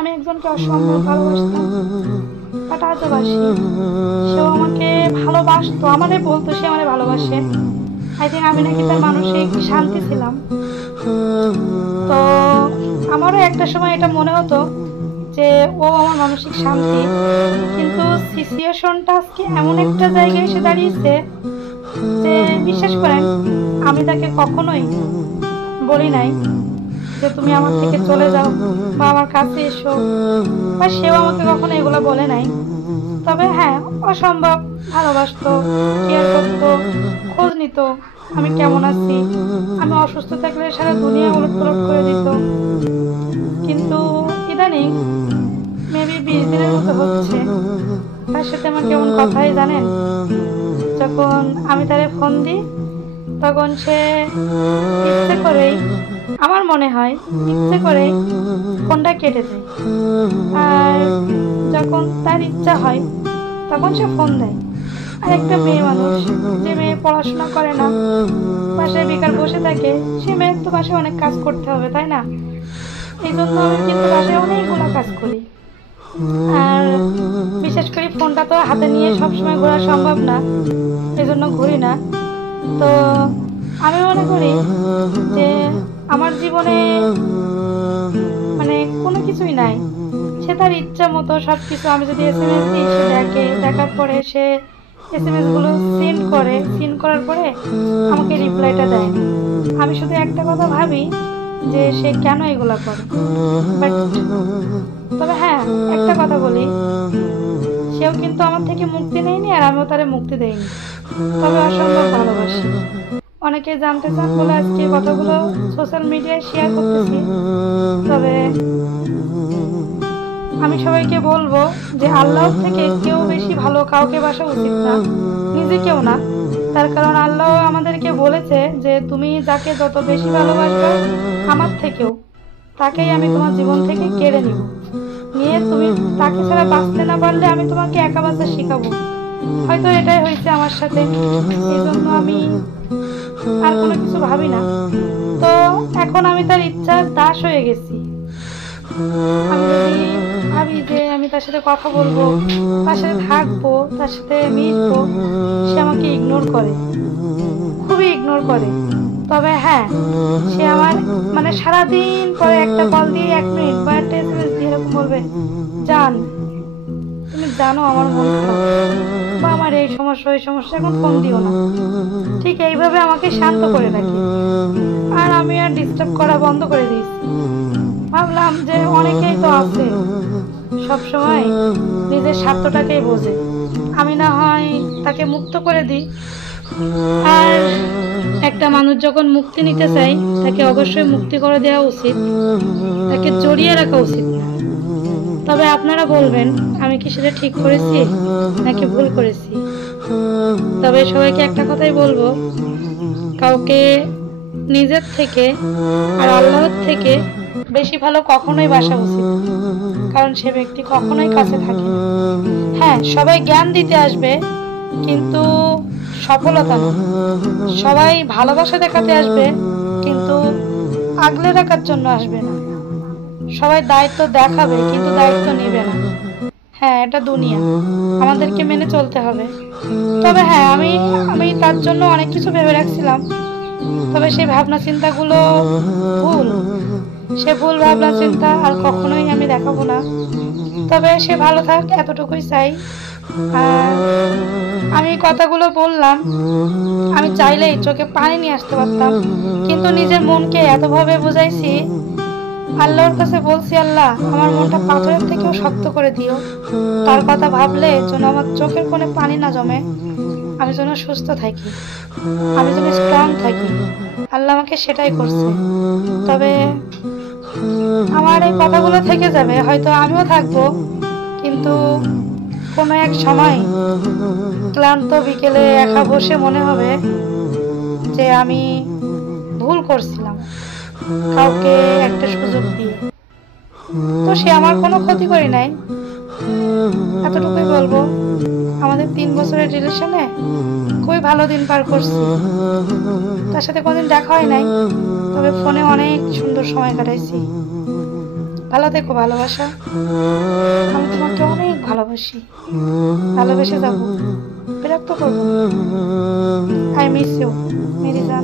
আমি একজনকে অসম্ভব ভালোবাসতাম, বাট আজও বাসি। সেও আমাকে ভালোবাসতো, আমারে বলতো সে আমারে ভালোবাসে। আই থিঙ্ক আমি নাকি তার মানসিক শান্তি ছিলাম। তো আমারও একটা সময় এটা মনে হতো যে ও আমার মানসিক শান্তি, কিন্তু সিচুয়েশনটা আজকে এমন একটা জায়গায় এসে দাঁড়িয়েছে যে বিশ্বাস করেন আমি তাকে কখনোই বলি নাই যে তুমি আমার থেকে চলে যাও বা আমার কাছে এসো, বা সেও আমাকে কখনো এগুলো বলে নাই। তবে হ্যাঁ, অসম্ভব ভালোবাসতো, কেয়ার করতো, খোঁজ নিত আমি কেমন আছি। আমি অসুস্থ থাকলে সারা দুনিয়া উলট পালট করে দিত। কিন্তু ইদানিং মেবি 20 দিনের মতো হচ্ছে তার সাথে আমার কেমন কথাই জানেন, যখন আমি তারে ফোন দিই তখন সে ইচ্ছে করেই, আমার মনে হয় ইচ্ছে করেই ফোনটা কেটে দেয়। আর যখন তার ইচ্ছা হয় তখন সে ফোন দেয়। আর একটা মেয়ে মানুষ, যে মেয়ে পড়াশোনা করে না, বাসায় বেকার বসে থাকে, সে মেয়ের তো বাসায় অনেক কাজ করতে হবে, তাই না? এই জন্য আমি কিন্তু বাসায় অনেকগুলো কাজ করি। আর বিশেষ করে ফোনটা তো হাতে নিয়ে সবসময় ঘোরা সম্ভব না, এই জন্য ঘুরি না। তো আমি মনে করি যে আমার জীবনে মানে কোনো কিছুই নাই, সে তার ইচ্ছা মতো সব কিছু। আমি যদি SMS দিই সে দেখে, দেখার পরে সে SMS গুলো সিন করার পরে আমাকে রিপ্লাইটা দেয়। আমি শুধু একটা কথা ভাবি যে সে কেন এগুলা করে। বাট তবে হ্যাঁ, একটা কথা বলি, সেও কিন্তু আমার থেকে মুক্তি নেয়নি আর আমিও তারে মুক্তি দেইনি। তবে অসম্ভব ভালোবাসি। অনেকে জানতে চান বলে আজকে কথাগুলো সোশ্যাল মিডিয়ায় শেয়ার করতেছি। তবে আমি সবাইকে বলবো যে আল্লাহর থেকে কেউ বেশি ভালো কাউকে বাসা উচিত না, নিজেকেও না। তার কারণ আল্লাহ আমাদেরকে বলেছে যে তুমি যাকে যত বেশি ভালোবাসবে আমার থেকেও, তাকেই আমি তোমার জীবন থেকে কেড়ে নিয়ে তুমি তাকে ছাড়া বাঁচতে না পারলে আমি তোমাকে একা বাঁচা শিখাবো। হয়তো এটাই হয়েছে আমার সাথে, এই জন্য আমি আর কোনো কিছু ভাবি না। তো এখন আমি তার ইচ্ছার দাস হয়ে গেছি। আমি যদি ভাবি যে আমি তার সাথে কথা বলবো, তার সাথে থাকবো, তার সাথে মিশবো, সে আমাকে ইগনোর করে, খুবই ইগনোর করে। তবে হ্যাঁ, সে আমার মানে সারাদিন পরে একটা কল দিয়ে 1 মিনিট বা একটা SMS দিয়ে এরকম বলবে, জান তুমি জানো আমার মন খারাপ, বা আমার এই সমস্যা ওই সমস্যা, এখন ফোন দিও না। ঠিক এইভাবে আমাকে শান্ত করে রাখে। আর আমি আর ডিস্টার্ব করা বন্ধ করে দিয়েছি। ভাবলাম যে অনেকেই তো আছে সবসময় নিজের স্বার্থটাকেই বোঝে, আমি না হয় তাকে মুক্ত করে দিই। আর একটা মানুষ যখন মুক্তি নিতে চায় তাকে অবশ্যই মুক্তি করে দেওয়া উচিত, তাকে জড়িয়ে রাখা উচিত না। তবে আপনারা বলবেন আমি কি সেটা ঠিক করেছি নাকি ভুল করেছি। তবে সবাইকে একটা কথাই বলবো, কাউকে নিজের থেকে আর আল্লাহর থেকে বেশি ভালো কখনোই বাসা উচিত, কারণ সে ব্যক্তি কখনোই কাছে থাকে না। হ্যাঁ, সবাই জ্ঞান দিতে আসবে কিন্তু সফলতা না। সবাই ভালোবাসা দেখাতে আসবে কিন্তু আগলে রাখার জন্য আসবে না। সবাই দায়িত্ব দেখাবে কিন্তু দায়িত্ব নেবে না। হ্যাঁ, এটা দুনিয়া, আমাদেরকে মেনে চলতে হবে। তবে হ্যাঁ, আমি আমি তার জন্য অনেক কিছু ভেবে রাখছিলাম। তবে সেই ভাবনা চিন্তাগুলো ভুল, সে ভুল ভাবনা চিন্তা আর কখনোই আমি দেখাবো না। তবে সে ভালো থাক, এতটুকুই চাই। আর আমি কথাগুলো বললাম, আমি চাইলেই চোখে পানি নিয়ে আসতে পারতাম, কিন্তু নিজের মনকে এতভাবে বুঝাইছি, আল্লাহর কাছে বলছি, আল্লাহ আমার মনটা পাথরের থেকেও শক্ত করে দিও। তার কথা ভাবলে যেন আমার চোখের কোণে পানি না জমে, আমি যেন সুস্থ থাকি, আমি যেন স্ট্রং থাকি। আল্লাহ আমাকে সেটাই করছে। তবে আমার এই কথাগুলো থেকে যাবে, হয়তো আমিও থাকবো, কিন্তু কোনো এক সময় ক্লান্ত বিকেলে একা বসে মনে হবে যে আমি ভুল করছিলাম কাউকে একটা সুযোগ দিয়ে। তো সে আমার কোনো ক্ষতি করি নাই, এতটুকুই বলবো। আমাদের 3 বছরের রিলেশনে খুবই ভালো দিন পার করছি। তার সাথে কোনোদিন দেখা হয় নাই, তবে ফোনে অনেক সুন্দর সময় কাটাইছি। ভালো থেকো ভালোবাসা। আমি তোমাকে অনেক ভালোবাসি, ভালোবেসে যাবো, বিরক্ত করবো। আই মিস ইউ মেরি জান।